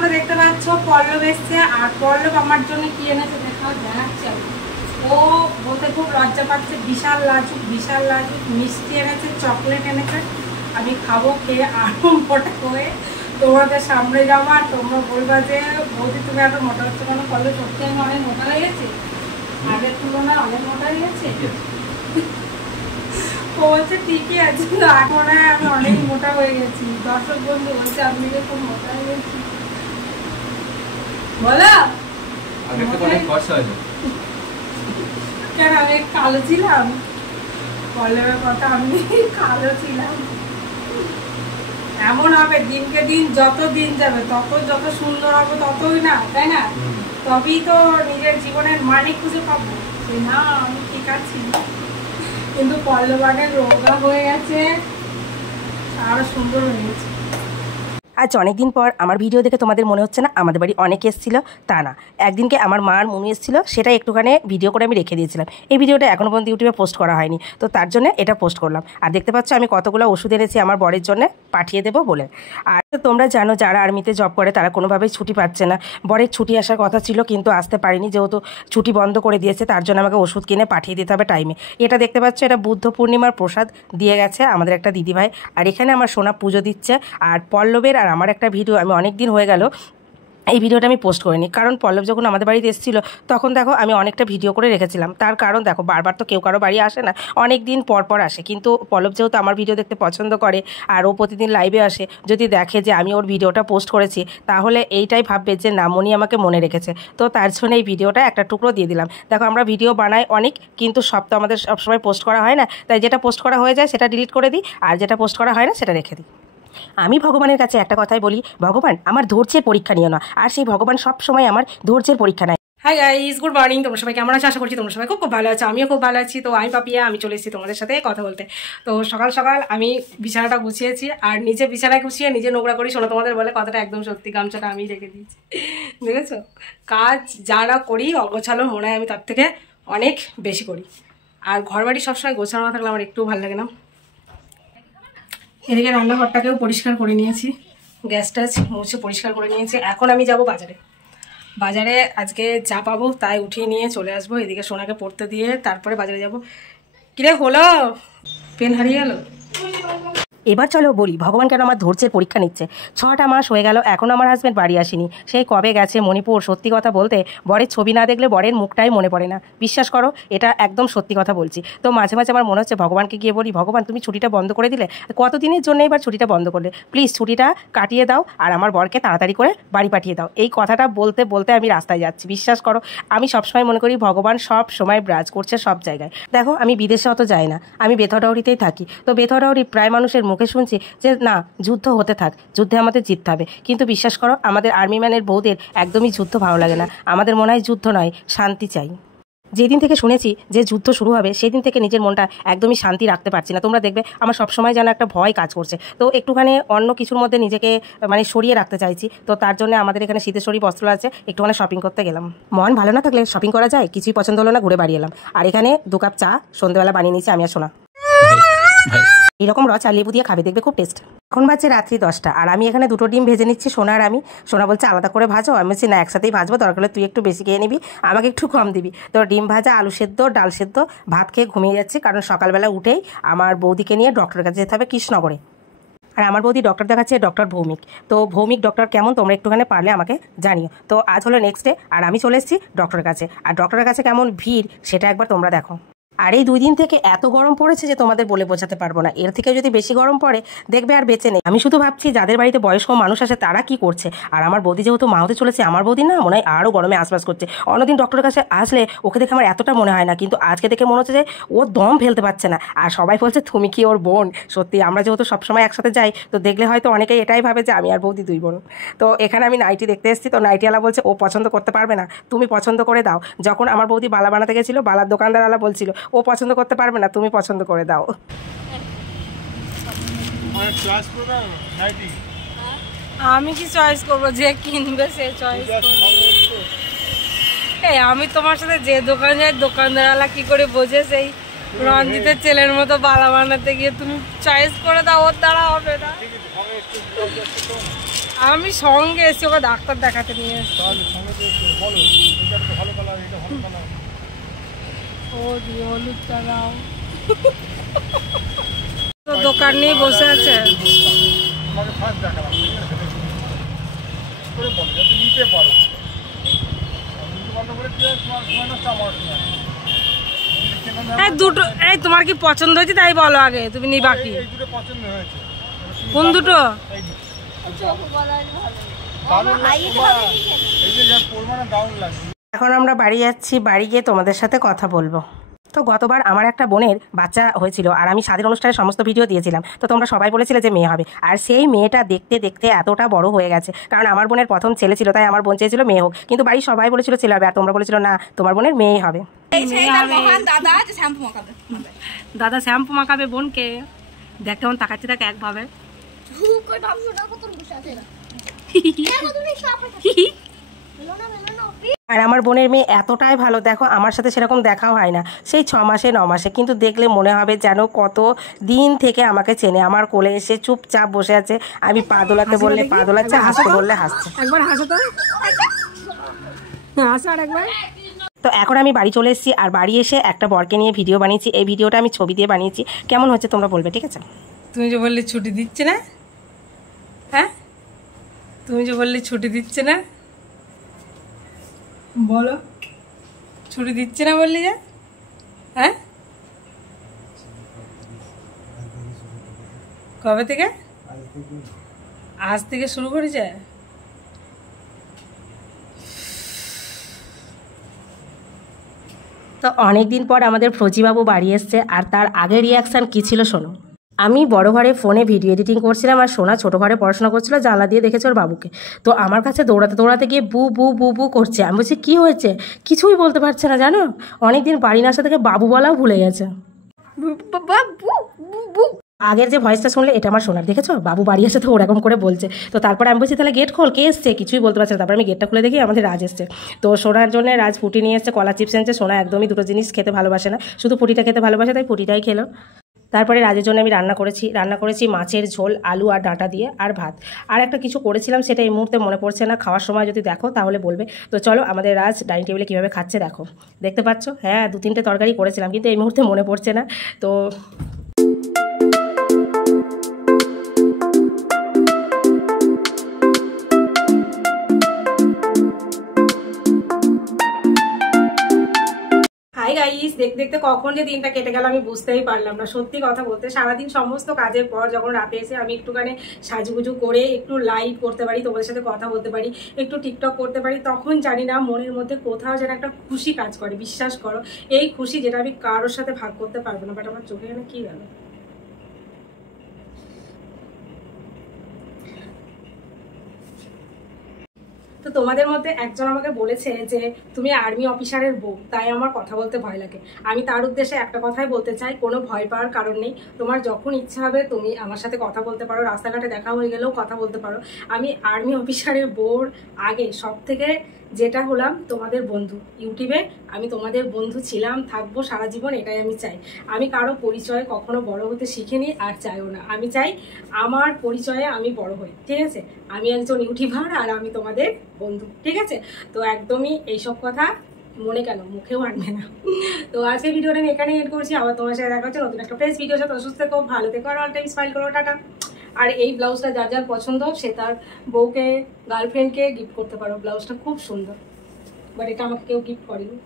তোমরা দেখতে পাচ্ছ পল্লব এসছে, আর পল্লব আমার জন্য কি এনেছে দেখাচ্ছে। ও বলতে খুব লজ্জা পাচ্ছে, বিশাল লাজুক মিষ্টি এনেছে, চকলেট এনেছে। আমি খাবো, খেয়ে আরো মোটা হয়ে তোমাদের সামনে যাবো। আর তোমরা বলবা যে বৌদি তুমি এত মোটা হচ্ছে কেন? পল্লব সত্যি আমি অনেক মোটা হয়ে গেছি, আগের তুলনায় অনেক মোটা হয়ে গেছে। ও বলছে ঠিকই আছে, এখন আমি অনেক মোটা হয়ে গেছি। দর্শক বন্ধু বলছে আপনি যে খুব মোটা হয়ে গেছি। বলো কেন আমি কালো ছিলাম? পল্লবের কথা, আমি কালো ছিলাম। এমন হবে দিনকে দিন, যত দিন যাবে তত যত সুন্দর হবে ততই না, তাই না? তবেই তো নিজের জীবনের মানে খুঁজে পাবো যে না আমি ঠিক আছি। কিন্তু পল্লবানের রোগা হয়ে গেছে, আরো সুন্দর হয়ে গেছে। আজ অনেকদিন পর আমার ভিডিও দেখে তোমাদের মনে হচ্ছে না আমাদের বাড়ি অনেকে এসেছিল, তা না। একদিনকে আমার মার মনু এসেছিল, সেটা একটুখানি ভিডিও করে আমি রেখে দিয়েছিলাম। এই ভিডিওটা এখনও পর্যন্ত ইউটিউবে পোস্ট করা হয়নি, তো তার জন্য এটা পোস্ট করলাম। আর দেখতে পাচ্ছ আমি কতগুলো ওষুধ এনেছি আমার বরের জন্য পাঠিয়ে দেবো বলে। আর তোমরা জানো যারা আর্মিতে জব করে তারা কোনোভাবেই ছুটি পাচ্ছে না। বরের ছুটি আসার কথা ছিল কিন্তু আসতে পারিনি, যেহেতু ছুটি বন্ধ করে দিয়েছে তার জন্য আমাকে ওষুধ কিনে পাঠিয়ে দিতে হবে টাইমে। এটা দেখতে পাচ্ছ, এটা বুদ্ধ পূর্ণিমার প্রসাদ দিয়ে গেছে আমাদের একটা দিদিভাই। আর এখানে আমার সোনা পুজো দিচ্ছে। আর পল্লবের আর আমার একটা ভিডিও আমি অনেক দিন হয়ে গেল এই ভিডিওটা আমি পোস্ট করিনি, কারণ পল্লব যখন আমাদের বাড়িতে এসেছিলো তখন দেখো আমি অনেকটা ভিডিও করে রেখেছিলাম। তার কারণ দেখো বারবার তো কেউ কারো বাড়ি আসে না, অনেক দিন পর পর আসে। কিন্তু পল্লব যেহেতু আমার ভিডিও দেখতে পছন্দ করে আর ও প্রতিদিন লাইভে আসে, যদি দেখে যে আমি ওর ভিডিওটা পোস্ট করেছি তাহলে এইটাই ভাববে যে না মনি আমাকে মনে রেখেছে। তো তার জন্য এই ভিডিওটা একটা টুকরো দিয়ে দিলাম। দেখো আমরা ভিডিও বানাই অনেক, কিন্তু সব তো আমাদের সবসময় পোস্ট করা হয় না, তাই যেটা পোস্ট করা হয়ে যায় সেটা ডিলিট করে দিই, আর যেটা পোস্ট করা হয় না সেটা রেখে দিই। আমি ভগবানের কাছে একটা কথাই বলি, ভগবান আমার ধৈর্যের পরীক্ষা নিও না, আর সেই ভগবান সব সময় আমার ধৈর্যের পরীক্ষা নেয়। Hi guys, good morning. তোমরা সবাই কেমন আছো? আশা করছি তোমরা সবাই খুব ভালো আছো, আমিও খুব ভালো আছি। তো আমি পাপিয়া, আমি চলে এসেছি তোমাদের সাথে কথা বলতে। তো সকাল সকাল আমি বিছানাটা গুছিয়েছি, আর নিজে বিছানায় গুছিয়ে নিজে নোংরা করি। শোনো, তোমাদের বলে কথাটা একদম সত্যি, গামছাটা আমি রেখে দিয়েছি। দেখেছো, কাজ যারা করি অগোছালো মনে হয় আমি তার থেকে অনেক বেশি করি। আর ঘর বাড়ি সবসময় গোছানো না থাকলে আমার একটু ভালো লাগে না। এদিকে রান্নাঘরটাকেও পরিষ্কার করে নিয়েছি, গ্যাস ট্যাস মুছে পরিষ্কার করে নিয়েছি। এখন আমি যাব বাজারে আজকে যা পাবো তাই উঠিয়ে নিয়ে চলে আসবো। এদিকে সোনাকে পড়তে দিয়ে তারপরে বাজারে যাব। কিরে হলো, পেন হারিয়ে গেল? এবার চলো বলি ভগবান কেন আমার ধৈর্যের পরীক্ষা নিচ্ছে। 6টা মাস হয়ে গেল এখনও আমার হাজব্যান্ড বাড়ি আসেনি। সেই কবে গেছে মণিপুর। সত্যি কথা বলতে বরের ছবি না দেখলে বরের মুখটাই মনে পড়ে না, বিশ্বাস করো, এটা একদম সত্যি কথা বলছি। তো মাঝে মাঝে আমার মনে হচ্ছে ভগবানকে গিয়ে বলি, ভগবান তুমি ছুটিটা বন্ধ করে দিলে, কতদিনের জন্য এবার ছুটিটা বন্ধ করলে, প্লিজ ছুটিটা কাটিয়ে দাও আর আমার বরকে তাড়াতাড়ি করে বাড়ি পাঠিয়ে দাও। এই কথাটা বলতে বলতে আমি রাস্তায় যাচ্ছি। বিশ্বাস করো, আমি সবসময় মনে করি ভগবান সব সময় বিরাজ করছে সব জায়গায়। দেখো আমি বিদেশে অত যাই না, আমি বেথরাউরিতেই থাকি। তো বেথরাউরি প্রায় মানুষের মুখে শুনছি যে না যুদ্ধ হতে থাক, যুদ্ধে আমাদের জিততে হবে। কিন্তু বিশ্বাস করো আমাদের আর্মি ম্যানের বউদের একদমই যুদ্ধ ভালো লাগে না। আমাদের মনে হয় যুদ্ধ নয়, শান্তি চাই। যেদিন থেকে শুনেছি যে যুদ্ধ শুরু হবে সেদিন থেকে নিজের মনটা একদমই শান্তি রাখতে পারছি না। তোমরা দেখবে আমার সবসময় যেন একটা ভয় কাজ করছে। তো একটুখানি অন্য কিছুর মধ্যে নিজেকে সরিয়ে রাখতে চাইছি। তো তার জন্য আমাদের এখানে শীতেশ্বরী বস্ত্র আছে, একটুখানি শপিং করতে গেলাম। মন ভালো না থাকলে শপিং করা যায়, কিছুই পছন্দ হলো না, ঘুরে বাড়ি এলাম। আর এখানে 2 কাপ চা সন্ধ্যেবেলা বানিয়ে নিয়েছি আমি আর সোনা। এরকম চা লেবু দিয়ে খাবে, দেখবে খুব টেস্ট। এখন বাজছে রাত্রি 10টা আর আমি এখানে 2টো ডিম ভেজে নিচ্ছি সোনা আর আমি। সোনা বলছে আলাদা করে ভাজো, আমি বলছি না একসাথেই ভাজবো, দরকার হলে তুই একটু বেশি খেয়ে নিবি, আমাকে একটু কম দিবি। তো ডিম ভাজা, আলু সেদ্ধ, ডাল সেদ্ধ, ভাত খেয়ে ঘুমিয়ে যাচ্ছি। কারণ সকালবেলা উঠেই আমার বৌদিকে নিয়ে ডক্টরের কাছে যেতে হবে কৃষ্ণনগরে। আর আমার বৌদি ডক্টর দেখাচ্ছে ডক্টর ভৌমিক। তো ভৌমিক ডক্টর কেমন তোমরা একটুখানি পারলে আমাকে জানিও। তো আজ হলো নেক্সট ডে আর আমি চলে এসেছি ডক্টরের কাছে। আর ডক্টরের কাছে কেমন ভিড় সেটা একবার তোমরা দেখো। আর এই 2 দিন থেকে এত গরম পড়েছে যে তোমাদের বলে বোঝাতে পারবো না। এর থেকে যদি বেশি গরম পড়ে দেখবে আর বেঁচে নেই। আমি শুধু ভাবছি যাদের বাড়িতে বয়স্ক মানুষ আছে তারা কি করছে। আর আমার বৌদি যেহেতু মা হতে চলেছে, আমার বৌদি না মনে হয় আরও গরমে আশপাশ করছে। অন্যদিন ডক্টরের কাছে আসলে ওকে দেখে আমার এতটা মনে হয় না, কিন্তু আজকে দেখে মনে হচ্ছে যে ও দম ফেলতে পারছে না। আর সবাই বলছে তুমি কি ওর বোন? সত্যি আমরা যেহেতু সবসময় একসাথে যাই তো দেখলে হয়তো অনেকেই এটাই ভাবে যে আমি আর বৌদি 2 বোন। তো এখানে আমি নাইটি দেখতে এসেছি, তো নাইটিওয়ালা বলছে ও পছন্দ করতে পারবে না, তুমি পছন্দ করে দাও। যখন আমার বৌদি বালা বানাতে গেছিলো বালার দোকানদারওয়ালা বলছিল ও পছন্দ করতে পারবে না, তুমি পছন্দ করে দাও। আমি কি চয়েস করবো? যে কিনবে সে চয়েস করবে। এই আমি তোমার সাথে যে দোকান যাই দোকানদারওয়ালা কি করে বোঝে, সেই রঞ্জিতের ছেলের মতো বালা বানাতে গিয়ে তুমি চয়েস করে দাও, ওর দ্বারা হবে না। আমি সঙ্গে এসেছি ওকে ডাক্তার দেখাতে নিয়ে এসেছি। ও দিয়ে হলুদটা দাও। তো দোকান নিয়ে বসে আছে। দুটো এই তোমার কি পছন্দ হয়েছে তাই বলো আগে, তুমি নিবা কি? কোন দুটো? এখন আমরা বাড়ি যাচ্ছি, বাড়ি গিয়ে তোমাদের সাথে কথা বলবো। তো গতবার আমার একটা বোনের বাচ্চা হয়েছিল আর আমি স্বাধীন অনুষ্ঠানের সমস্ত ভিডিও দিয়েছিলাম, তো তোমরা সবাই বলেছিলে যে মেয়ে হবে, আর সেই মেয়েটা দেখতে দেখতে এতটা বড় হয়ে গেছে। কারণ আমার বোনের প্রথম ছেলে ছিল, তাই আমার বোন চেয়েছিল মেয়ে হোক, কিন্তু বাড়ির সবাই বলেছিল ছেলে হবে, আর তোমরা বলেছিল না তোমার বোনের মেয়েই হবে। দাদা শ্যাম্পু মাখাবে বোনকে, দেখ কেমন তাকাচ্ছে, দেখ একভাবে। আর আমার বোনের মেয়ে এতটাই ভালো, দেখো আমার সাথে সেরকম দেখাও হয় না সেই 6 মাসে 9 মাসে, কিন্তু দেখলে মনে হবে যেন কত দিন থেকে আমাকে চেনে। আমার কোলে এসে চুপচাপ বসে আছে, আমি পা দোলাতে বললে পা দোলাচ্ছে, হাসতে বললে হাসছে। একবার হাসো তো, হাসো আর একবার। তো এখন আমি বাড়ি চলে এসেছি, আর বাড়ি এসে একটা বরকে নিয়ে ভিডিও বানিয়েছি। এই ভিডিওটা আমি ছবি দিয়ে বানিয়েছি, কেমন হচ্ছে তোমরা বলবে, ঠিক আছে? তুমি যে বললে ছুটি দিচ্ছে না, হ্যাঁ তুমি যে বললে ছুটি দিচ্ছে না, বলো ছুটি দিচ্ছে না বললি যে, হ্যাঁ কবে থেকে? আজ থেকে শুরু করেছে। তো অনেকদিন পর আমাদের ফ্রোজিবাবু বাড়ি এসছে, আর তার আগের রিয়াকশান কী ছিল শোনো। আমি বড় ঘরে ফোনে ভিডিও এডিটিং করছিলাম, আর সোনা ছোটো ঘরে পড়াশোনা করছিল, জানলা দিয়ে দেখেছে ওর বাবুকে। তো আমার কাছে দৌড়াতে দৌড়াতে গিয়ে বু বু বু বু করছে। আমি বলছি কী হয়েছে, কিছুই বলতে পারছে না জানো, অনেকদিন বাড়ি না আসা থেকে বাবু বলাও ভুলে গেছে। আগের যে ভয়েসটা শুনলে এটা আমার শোনার, দেখেছো বাবু বাড়ি আসে তো ওরকম করে বলছে। তো তারপরে আমি বলছি তাহলে গেট খোল, কে এসছে, কিছুই বলতে পারছে না। তারপরে আমি গেটটা খুলে দেখি আমাদের রাজ এসছে। তো সোনার জন্য রাজ ফুটি নিয়ে এসছে, কলা চিপস এনেছে। সোনা একদমই দুটো জিনিস খেতে ভালোবাসে না, শুধু ফুটিটা খেতে ভালোবাসে, তাই ফুটিটাই খেলো। তারপরে রাজের জন্য আমি রান্না করেছি মাছের ঝোল, আলু আর ডাঁটা দিয়ে, আর ভাত। আর একটা কিছু করেছিলাম, সেটা এই মুহূর্তে মনে পড়ছে না, খাওয়ার সময় যদি দেখো তাহলে বলবে। তো চলো আমাদের রাজ ডাইনিং টেবিলে কীভাবে খাচ্ছে দেখো, দেখতে পাচ্ছ। হ্যাঁ 2-3টে তরকারি করেছিলাম, কিন্তু এই মুহূর্তে মনে পড়ছে না। তো হাই গাইস, দেখতে দেখতে কখন যে দিনটা কেটে গেল আমি বুঝতেই পারলাম না। সত্যি কথা বলতে সারাদিন সমস্ত কাজের পর যখন রাতে এসে আমি একটুখানি সাজুগুজু করে একটু লাইভ করতে পারি, তোমাদের সাথে কথা বলতে পারি, একটু টিকটক করতে পারি, তখন জানি না মনের মধ্যে কোথাও যেন একটা খুশি কাজ করে। বিশ্বাস করো এই খুশি যেটা আমি কারোর সাথে ভাগ করতে পারবো না। বাট আমার চোখে যেন কি গেল, তো তোমাদের মধ্যে একজন আমাকে বলেছে যে তুমি আর্মি অফিসারের বউ, তাই আমার কথা বলতে ভয় লাগে। আমি তার উদ্দেশ্যে একটা কথাই বলতে চাই, কোনো ভয় পাওয়ার কারণ নেই। তোমার যখন ইচ্ছা হবে তুমি আমার সাথে কথা বলতে পারো, রাস্তাঘাটে দেখা হয়ে গেলেও কথা বলতে পারো। আমি আর্মি অফিসারের বউর আগে সব থেকে যেটা হলাম তোমাদের বন্ধু। ইউটিউবে আমি তোমাদের বন্ধু ছিলাম, থাকবো সারা জীবন, এটাই আমি চাই। আমি কারো পরিচয়ে কখনো বড় হতে শিখিনি আর চাইও না। আমি চাই আমার পরিচয়ে আমি বড় হই, ঠিক আছে? আমি একজন ইউটিউবার আর আমি তোমাদের বন্ধু, ঠিক আছে? তো একদমই এইসব কথা মনে কেন মুখেও আনবে না। তো আজকে ভিডিওটা আমি এখানে এড করছি, আবার তোমার সাথে দেখা হচ্ছে নতুন একটা ফ্রেশ ভিডিওর সাথে। সুস্থ থেকো, ভালো থেকো, আর অল টাইম স্মাইল করো, টাটা। আর এই ব্লাউজটা যার যার পছন্দ সে তার বউকে, গার্লফ্রেন্ডকে গিফট করতে পারো। ব্লাউজটা খুব সুন্দর, বাট এটা আমাকে কেউ গিফট করেনি।